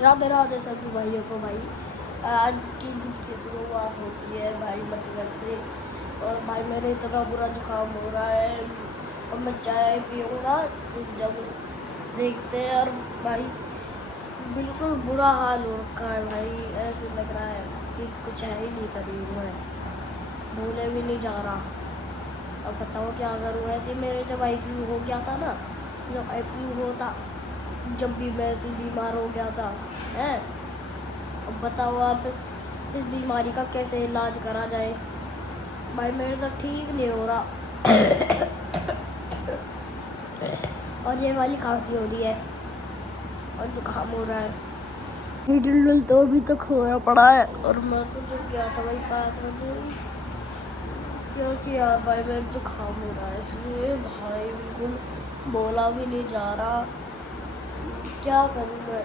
राधे राधे सभी भाइयों को। भाई आज की दिन की शुरुआत होती है भाई मच्छर से। और भाई मेरे इतना बुरा जुकाम हो रहा है और मैं चाय पीऊँगा जब देखते हैं। और भाई बिल्कुल बुरा हाल हो रखा है भाई, ऐसे लग रहा है कि कुछ है ही नहीं शरीर में, भूले भी नहीं जा रहा। अब बताओ क्या करूँ। ऐसे मेरे जब आई फ्लू हो गया था ना, जब आई फ्लू होता जब भी मैं ऐसे बीमार हो गया था है। अब बताओ आप इस बीमारी का कैसे इलाज करा जाए भाई, मेरे तो ठीक नहीं हो रहा। और ये वाली खांसी हो रही है और जुकाम हो रहा है। हिडल तो अभी तक सोया पड़ा है और मैं तो जब गया था भाई 5 बजे, क्योंकि यार भाई मेरे जुकाम हो रहा है इसलिए भाई बिल्कुल बोला भी नहीं जा रहा। क्या करूँ मैं।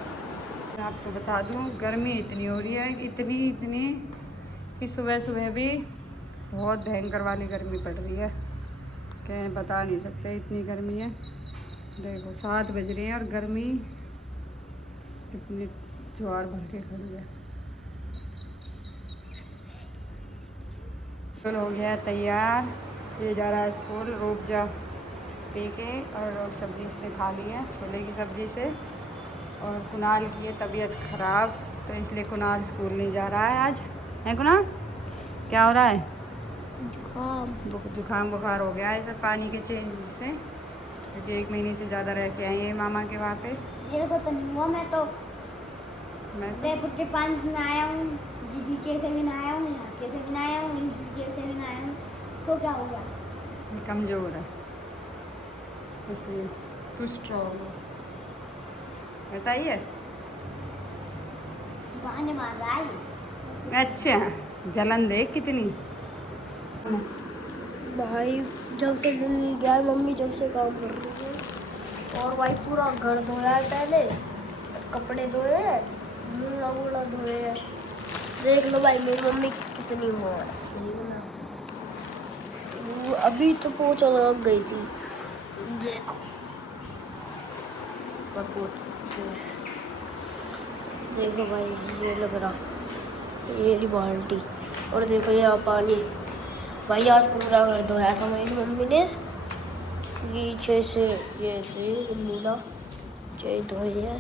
आपको बता दूं, गर्मी इतनी हो रही है, इतनी कि सुबह सुबह भी बहुत भयंकर वाली गर्मी पड़ रही है। कहीं बता नहीं सकते, इतनी गर्मी है। देखो 7 बज रही है और गर्मी इतनी ज्वार भर के खड़ी है। स्कूल हो गया तैयार, ये जा रहा है स्कूल। रूप जा पी के और सब्जी इसने खा ली है, छोले की सब्जी से। और कुणाल की है तबीयत ख़राब, तो इसलिए कुणाल स्कूल नहीं जा रहा है आज। है कुणाल, क्या हो रहा है? जुकाम बुखार हो गया है इसे पानी के चेंज से, क्योंकि 1 महीने से ज़्यादा रह के आई है मामा के वहाँ पे। मेरे को तो नहीं हुआ, मैं तो जयपुर के पानी से आया हूँ, जीबीके से भी आया हूँ, यहाँ के से भी आया हूँ, जीबीके से भी आया हूँ। इसको क्या हो गया? कमज़ोर है इसलिए, तू स्ट्रॉन्ग हो। ऐसा ही है। बहाने मार रहा है। अच्छा, जलन देख कितनी। भाई जब से दिल्ली गया है, मम्मी जब से काम कर रही है। और भाई पूरा घर धोया है, पहले कपड़े धोए हैं, मूड़ा वूड़ा धोए हैं। देख लो भाई मेरी मम्मी कितनी वो है। वो अभी तो पोछा लग गई थी, देखो देखो भाई ये लग रहा, ये रही बाल्टी। और देखो यहाँ पानी। भाई आज पूरा घर धोया था मेरी मम्मी ने, पीछे से ये से मूड़ा ये धोए है,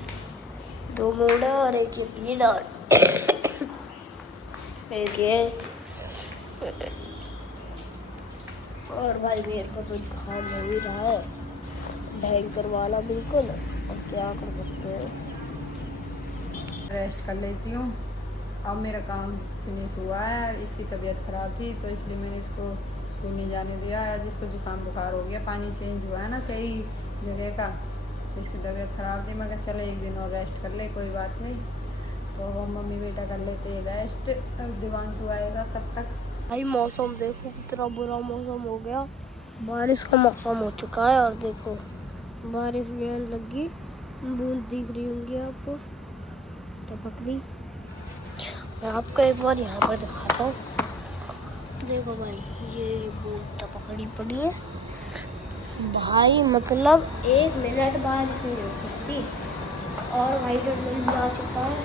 2 मूड़ा और एक ये पीड़ा। एक ये। और भाई मेरे को तो जुकाम हो ही रहा है भयंकर वाला बिल्कुल। अब क्या कर सकते हैं। रेस्ट कर लेती हूँ। अब मेरा काम फिनिश हुआ है। इसकी तबीयत ख़राब थी तो इसलिए मैंने इसको स्कूल नहीं जाने दिया। आज इसको जुकाम बुखार हो गया, पानी चेंज हुआ है ना कई जगह का, इसकी तबीयत ख़राब थी। मगर चले 1 दिन और रेस्ट कर ले, कोई बात नहीं। तो हम मम्मी बेटा कर लेते हैं रेस्ट, अब दिवांशु आएगा तब तक। भाई मौसम देखो कितना बुरा मौसम हो गया, बारिश का मौसम हो चुका है। और देखो बारिश भी आने लगी, बूंद दिख रही होंगी आपको, टपक रही। मैं आपको एक बार यहाँ पर दिखाता हूँ, देखो भाई ये बूंद टपकड़ी पड़ी है भाई, मतलब 1 मिनट बारिश नहीं हो सकती। और भाई जो भी आ चुका है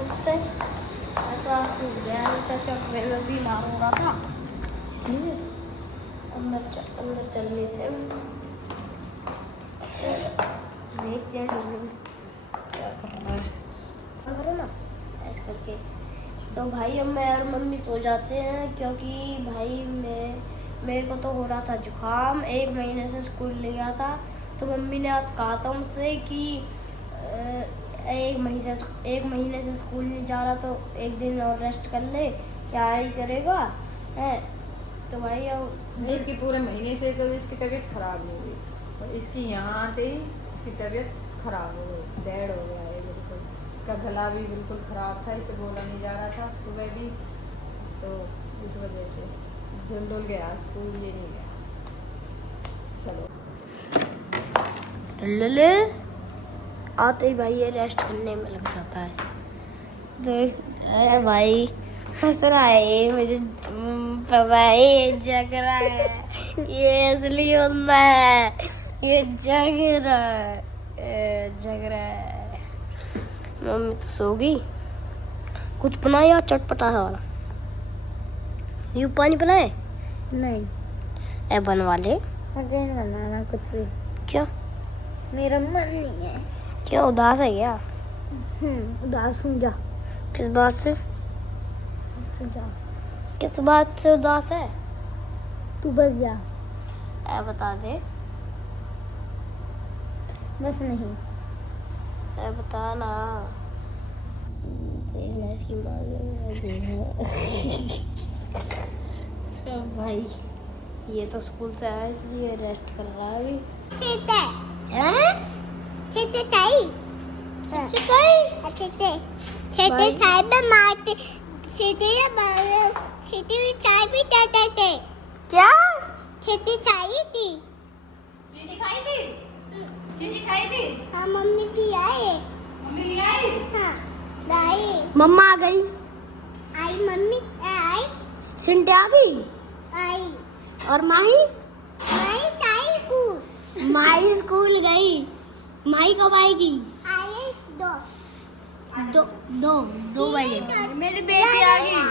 उससे सूख गया, मैं बीमार हो रहा था। अंदर चल लेते हैं, देखते हैं क्या कर रहा है। करो ना ऐसे करके। तो भाई अब मैं और मम्मी सो जाते हैं, क्योंकि भाई मेरे को तो हो रहा था जुकाम, 1 महीने से स्कूल नहीं गया था। तो मम्मी ने आज कहा था मुझसे कि 1 महीने से स्कूल नहीं जा रहा तो 1 दिन और रेस्ट कर ले, क्या ही करेगा है। तो भाई अब इसकी पूरे महीने से तो इसकी तबीयत ख़राब नहीं हुई, और इसकी यहाँ आते ही इसकी तबीयत ख़राब हो गई, डेड हो गया है बिल्कुल। इसका गला भी बिल्कुल ख़राब था, इसे बोला नहीं जा रहा था सुबह भी, तो इस वजह से ढुल गया स्कूल, ये नहीं गया। चलो ले आते ही भाई ये रेस्ट करने में लग जाता है। तो भाई हंस रहा है मुझे पता है, ये जग रहा है, ये असली बंदा है, ये जग रहा है, जग रहा है। मम्मी तो सो गई। कुछ बनाया चटपटा सा वाला। यू पानी बनाए? नहीं, ए बनवा ले। मुझे नहीं बनाना कुछ भी। क्या? मेरा मन नहीं है। क्या उदास है क्या? उदास हूँ। जा किस बात से? जा, किस बात से उदास है? तू बस जा। ए बता दे। बस नहीं। ए बता ना। देखना इसकी भाई ये तो स्कूल से आया इसलिए रेस्ट कर रहा है अभी। चीते हैं? चीते चाहिए। चीते भाई। चाय पे मारते। चीते भी चाय भी देते थे। क्या? चीते चाहिए थी। चीज़ी खाई थी? चीज़ी खाई थी? हाँ, मम्मी भी आए। मम्मी ले आई? हाँ, आई। मम्मा आ गई। आई मम्मी आई। सिंटे आ गई। आई और माही? आई चाय को। माही स्कूल गई। माही कब आएगी? आई दो दो बजे। मेरी बेटी आ गई।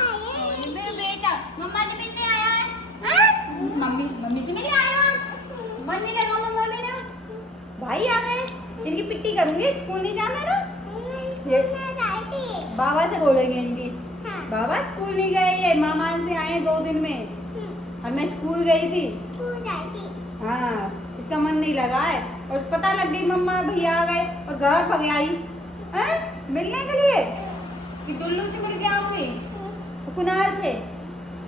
मेरा बेटा मम्मा से मिलने आया है। हाँ? मम्मी से मिलने आया है। मन नहीं लगा मम्मा में ना। भाई आ गए। इनकी पिट्टी करूंगी। स्कूल नहीं जाना ना। ये बाबा से बोलेंगे इनकी। हाँ। बाबा स्कूल नहीं गए, ये मामान से आए 2 दिन में और मैं स्कूल गई थी। हाँ, इसका मन नहीं लगा है और पता लग गई मम्मा भैया आ गए और घर भग आई हैं मिलने के लिए कि डुल्लू से मिल के आऊंगी कुनाल से।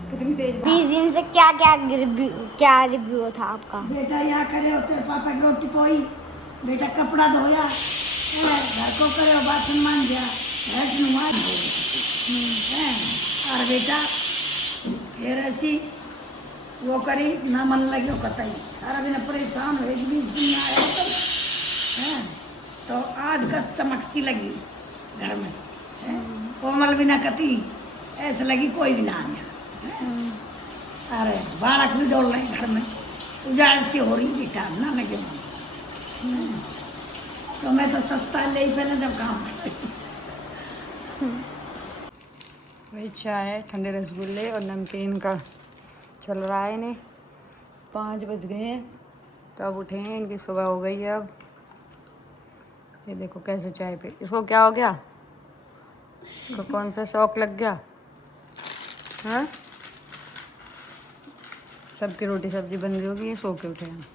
कितनी तेज 20 दिन से क्या रिव्यू था आपका? बेटा यहाँ करे होते पापा की रोटी पोई, बेटा कपड़ा धोया, घर को करे बाथरूम मान गया, और बेटा फिर ऐसी वो करी ना मन लगे कतई सारा दिन परेशान हो 20 दिन में आया तो आज का चमक सी लगी घर में। कोमल भी ना कती ऐसे लगी कोई भी ना आया। अरे बालक भी डोल रहे घर में उजाड़ सी हो रही बेटा ना लगे तो मैं तो सस्ता ले ही पहले जब काम वही चाय ठंडे रसगुल्ले और नमकीन का चल रहा है। इन्हें 5 बज गए हैं तो अब उठे हैं। इनकी सुबह हो गई है। अब ये देखो कैसे चाय पे इसको क्या हो गया, इसको कौन सा शौक लग गया। हाँ, सबकी रोटी सब्जी बन गई होगी। ये सो के उठे हैं।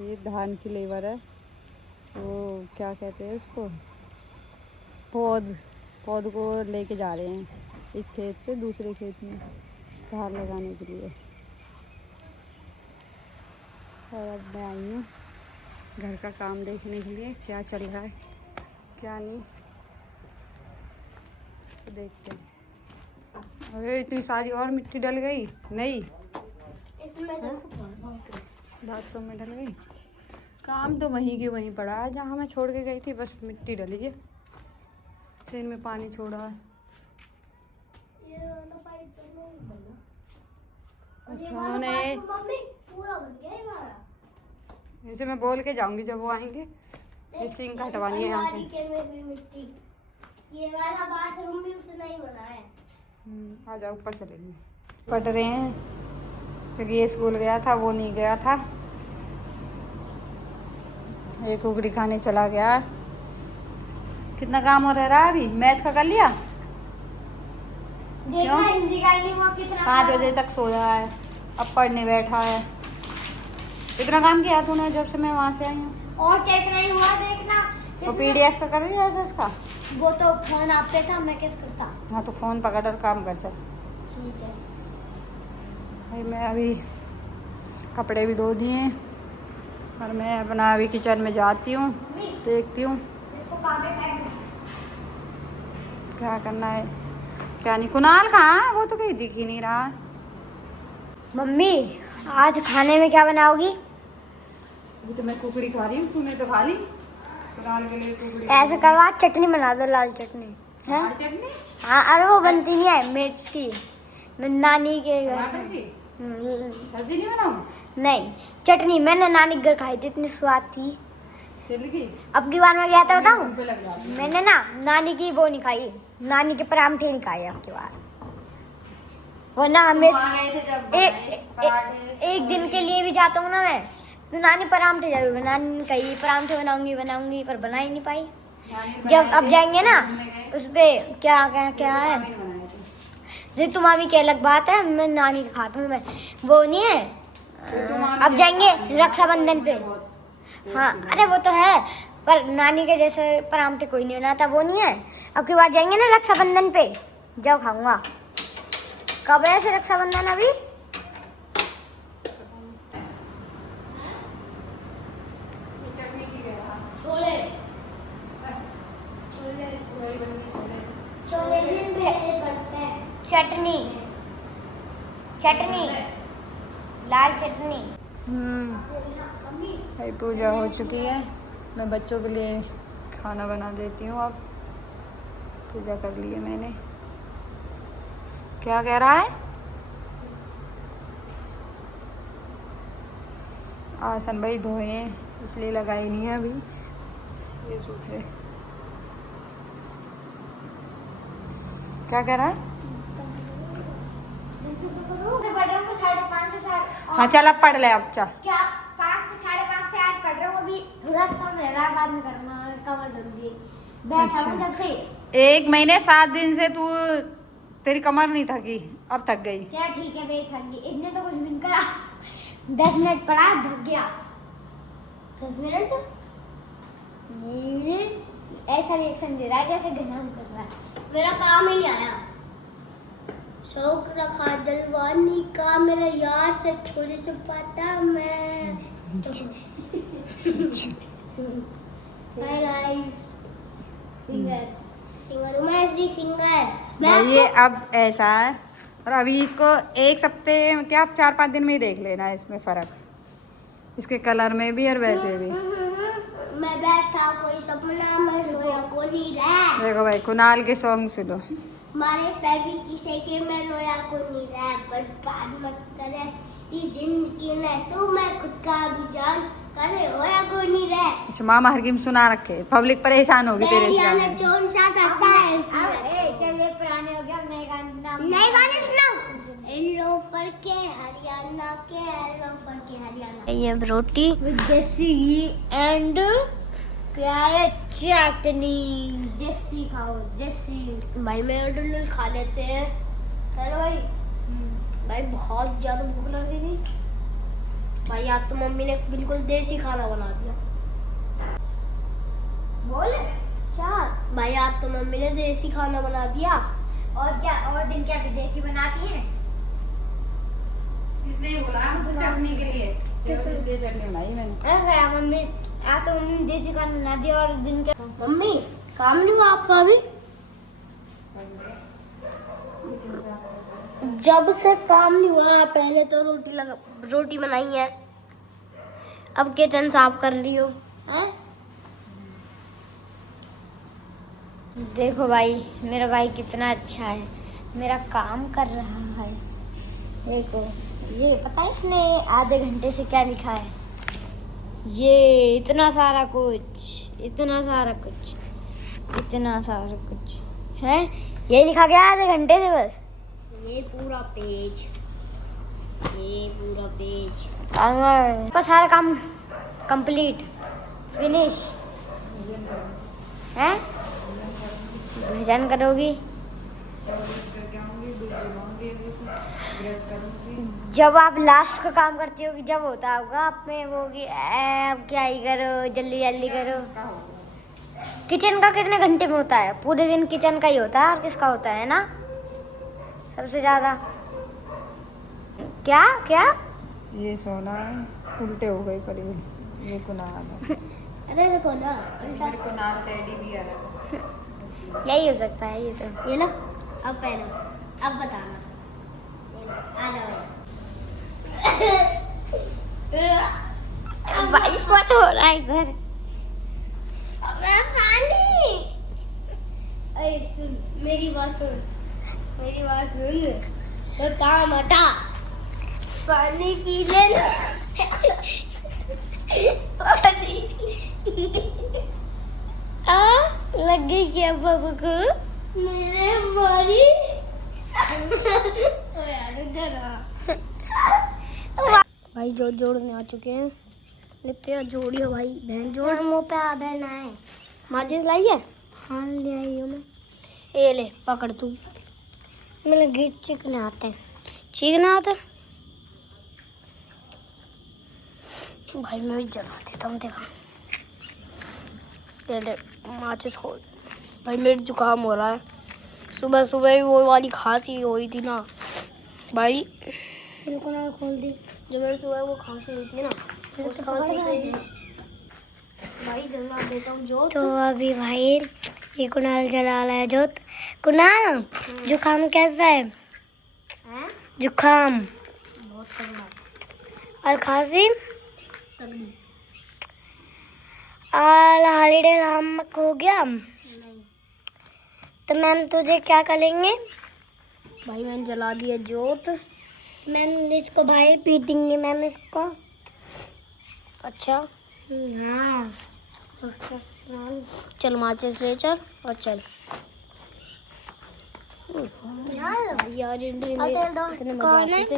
ये धान की लेबर है, वो क्या कहते हैं उसको, पौध को लेके जा रहे हैं इस खेत से दूसरे खेत में धान लगाने के लिए। और अब मैं आई हूँ घर का काम देखने के लिए, क्या चल रहा है क्या नहीं, तो देखते हैं। अरे इतनी सारी और मिट्टी डल गई। नहीं, बाथरूम में डल गई। काम तो वहीं के वहीं पड़ा है जहाँ मैं छोड़ के गई थी, बस मिट्टी डली है। ट्रेन में पानी छोड़ा है। अच्छा उन्होंने इनसे मैं बोल के जाऊंगी जब वो आएंगे। ये सिंक हटवानी है यहाँ से। ये वाला बाथरूम भी उतना ही बना है। आ जाओ ऊपर चलेंगे। पट रहे हैं क्योंकि ये स्कूल गया था, वो नहीं गया था। ये कुकड़ी खाने चला गया। कितना काम हो रहा है अभी? मैथ का कर लिया? देखना हिंदी का नहीं वो कितना 5 बजे तक सोया है, अब पढ़ने बैठा है। इतना काम किया तूने जब से मैं वहाँ से आई हूँ? और क्या नहीं हुआ देखना। तो PDF का कर रही है इसका? वो तो फोन आप पे था, मैं किस करता। हाँ तो फ़ोन पकड़ और काम कर चल। ठीक है भाई मैं अभी कपड़े भी धो दिए और मैं अपना अभी किचन में जाती हूँ, देखती हूँ इसको कहाँ पे फेंकना है? क्या करना है क्या नहीं। कुणाल कहाँ? वो तो कहीं दिख ही नहीं रहा। मम्मी आज खाने में क्या बनाओगी? अभी तो मैं कुकड़ी खा रही हूँ, तूने तो खा ली। कुणाल के लिए कुकड़ी ऐसे करो आज चटनी बना दो, लाल चटनी है। लाल चटनी? हाँ, अरे वो बनती नहीं है मिर्च की, मैं नानी के घर टमाटर की सब्जी नहीं बनाऊँ? नहीं चटनी मैंने नानी के घर खाई थी, इतनी स्वाद थी, सिल्की अब की बार मैं गया था बताऊं, पे लग जाती है। मैंने ना नानी की वो नहीं खाई, नानी के परांठे नहीं खाए अब की बार। वो ना हमेशा वहाँ गए थे जब बनाए पराठे। एक दिन के लिए भी जाता हूँ ना मैं, तो नानी परांठे जरूर बना, नानी कही परांठे बनाऊंगी पर बना ही नहीं पाई। जब अब जाएंगे ना उस पे क्या क्या क्या है, जो तुम मामी की अलग बात है, मैं नानी का खाता हूँ मैं, वो नहीं है। अब जाएंगे रक्षाबंधन पे, हाँ अरे वो तो है, पर नानी के जैसे परांठे कोई नहीं बनाता, वो नहीं है। अब की बार जाएंगे ना रक्षाबंधन पे, जब खाऊंगा। कब है ऐसे रक्षाबंधन अभी? चटनी की क्या छोले चटनी चटनी लाल चटनी। भाई पूजा हो चुकी है, मैं बच्चों के लिए खाना बना देती हूँ। अब पूजा कर ली है मैंने। क्या कह रहा है? आसन भाई धोए हैं इसलिए लगाई नहीं है अभी, ये सूख है। क्या कह रहा है? हाँ चल अब पढ़ ले, अब चल। क्या 5 से 5:30 से 8 पढ़ रहा हूँ, अभी थोड़ा सा रह रहा है, बाद में करूँगा, कमर दर्द है। बैठा हूँ जब से। 1 महीने 7 दिन से तू, तेरी कमर नहीं थकी, अब थक गई। क्या ठीक है भाई, थक गई। इसने तो कुछ भी नहीं करा, 10 मिनट पढ़ा भाग गया। 10 मिनट ऐसा रिएक्शन दे रहा है जैसे गधा कर रहा है। मेरा काम ही नहीं आया। शौक रखा जलवानी का, मेरा यार से छोरे से पाटा मैं। हाय गाइस, सिंगर मैं असली सिंगर। ये अब ऐसा है, और अभी इसको 1 हफ्ते क्या 4-5 दिन में ही देख लेना है इसमें फ़र्क, इसके कलर में भी और वैसे भी। मैं बैठा कोई सपना में सोया को नहीं रहा। देखो भाई कुणाल के सॉन्ग सुनो। मारे पैगी किसे के मैं रोया को नहीं रहा, बर्बाद मत करे ये जिंदगी ने, तू मैं खुद का भी जान करे होया को नहीं रहा। अच्छा मामा हरगिम सुना रखे, पब्लिक परेशान होगी तेरे इस गाने से। कौन सा गाता है? चलिए पुराने हो गए, अब नए गाने सुनाओ। येलो फर के हरियाणा के, येलो फर के हरियाणा। ये रोटी विद देसी घी एंड क्या है चटनी, देसी खाओ देसी। भाई मैं ऑर्डर खा लेते हैं, है ना भाई? भाई बहुत ज्यादा भूख लग रही थी भाई, आज तो मम्मी ने बिल्कुल देसी खाना बना दिया। बोल क्या भाई, आज तो मम्मी ने देसी खाना बना दिया। और क्या, और दिन क्या विदेशी बनाती हैं? इसलिए बोला मुझसे चटनी के लिए, चटनी बनाई मैंने। अरे मम्मी आज तो मम्मी ने देसी खाना बना दिया, और दिन क्या मम्मी काम नहीं हुआ आपका अभी? जब से काम नहीं हुआ, पहले तो रोटी बनाई है, अब किचन साफ कर रही हो हैं? देखो भाई मेरा भाई कितना अच्छा है, मेरा काम कर रहा है। देखो ये पता है इसने आधे घंटे से क्या लिखा है, ये इतना सारा कुछ, इतना सारा कुछ, इतना सारा कुछ है, ये लिखा गया आधे घंटे से बस। ये पूरा पेज, ये पूरा पेज का सारा काम कंप्लीट फिनिश है। भजन करोगी जब आप लास्ट का काम करती होगी, जब होता होगा आप में वो कि अब क्या ही करो, जल्दी जल्दी करो। किचन का कितने घंटे में होता है? पूरे दिन किचन का ही होता है, और किसका होता है ना सबसे ज्यादा? क्या क्या ये सोना उल्टे हो गई पड़ी हुई, ये कुणाल है। अरे देखो ना मेरे कुणाल टेडी बियर है। यही हो सकता है। ये तो ये लो, अब पहनो, अब बताना। आ जाओ भाई, फोन हो रहा है इधर। पानी, अरे सुन मेरी बात सुन, मेरी बात सुन, तो काम हटा, पानी पी ले ना। पानी लग गई क्या बाबू को? मेरे मारी भाई जोड़ जोड़ने आ चुके हैं। नित्य जोड़ी हो भाई, बहन जोड़। मुँह पे आ बहना है। माचिस लाई है? हाँ ले आई हूँ मैं। ये ले पकड़ तू। मेरे गीत चिकने आते हैं। चीखना आता भाई, मैं भी जला देता हूँ। देखा, ले ले माचिस खोल। भाई मेरे जुकाम हो रहा है, सुबह सुबह ही वो वाली खांसी हुई थी ना भाई। बिल्कुल ना खोल दी। जो मेरे सुबह वो खांसी हुई थी ना, उस खांसी से भाई जला देता हूँ जोत। तो अभी भाई ये कुणाल जला रहा है जोत। कुणाल जुकाम कैसा है? हैं? जुकाम बहुत तगड़ा और खांसी तगड़ी। और हॉलीडे होमवर्क हो गया? नहीं तो मैम तुझे क्या करेंगे? भाई मैंने जला दिया जोत। मैम इसको भाई पीटेंगे मैम इसको। अच्छा हाँ अच्छा, चल माचिस ले चल और चल। यार इंडिया में इतने मजा आते थे।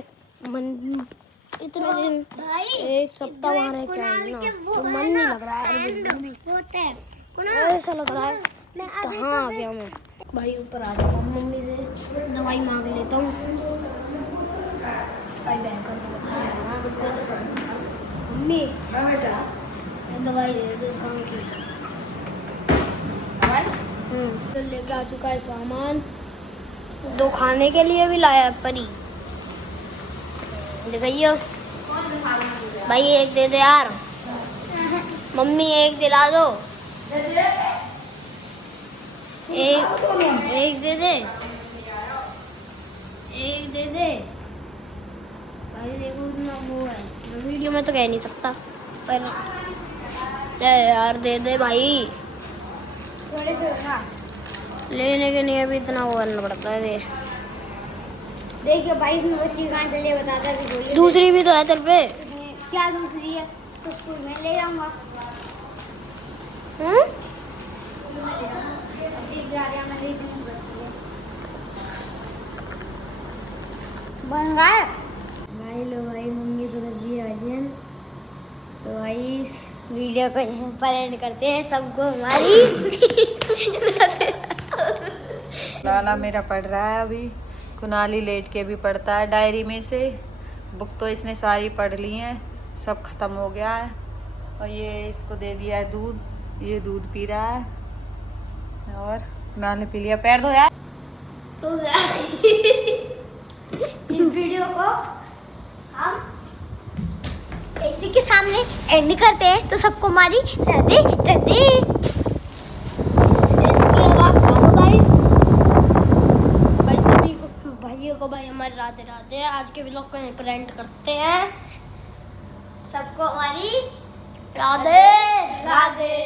इतने दिन भाई एक सप्ताह वहाँ रह के आए ना, तो मन नहीं लग रहा है बिल्कुल। ऐसा लग रहा है कहाँ आ गया मैं। भाई ऊपर आ जाऊँ, मम्मी से दवाई मांग लेता हूँ। भाई बहकर से बता, मम्मी दवाई दे दो काम की। तो लेके आ चुका है सामान, 2 खाने के लिए भी लाया है परी। दिखाइयो भाई, एक दे दे यार। मम्मी एक दिला दो। एक दे दे, एक दे दे भाई। देखो इतना वो है, मैं वीडियो में तो कह नहीं सकता, पर यार दे दे भाई। लेने के लिए अभी इतना वो करना पड़ता है। देखिए भाई इसमें वो चीज कहाँ चलिए बताता भी बोलिए। दूसरी भी तो है तेरे पे। क्या दूसरी है? तो स्कूल में ले जाऊंगा। बन रहा है भाई लो भाई, मम्मी तो लगी है भजन। तो भाई इस वीडियो को यहाँ पर एंड करते हैं। सबको हमारी लाला मेरा पढ़ रहा है अभी, कुनाली लेट के भी पढ़ता है। डायरी में से बुक तो इसने सारी पढ़ ली हैं, सब खत्म हो गया है। और ये इसको दे दिया है दूध, ये दूध पी रहा है। और कुनाल ने पी लिया। पैर धो यार। तो इस वीडियो को हम इसी के सामने एंड करते हैं। तो सबको हमारी राधे राधे। इसके बाद गाइस, भाई सभी भाइयों को भाई हमारे राधे राधे। आज के व्लॉग को यहीं पर एंड करते हैं। सबको हमारी राधे राधे।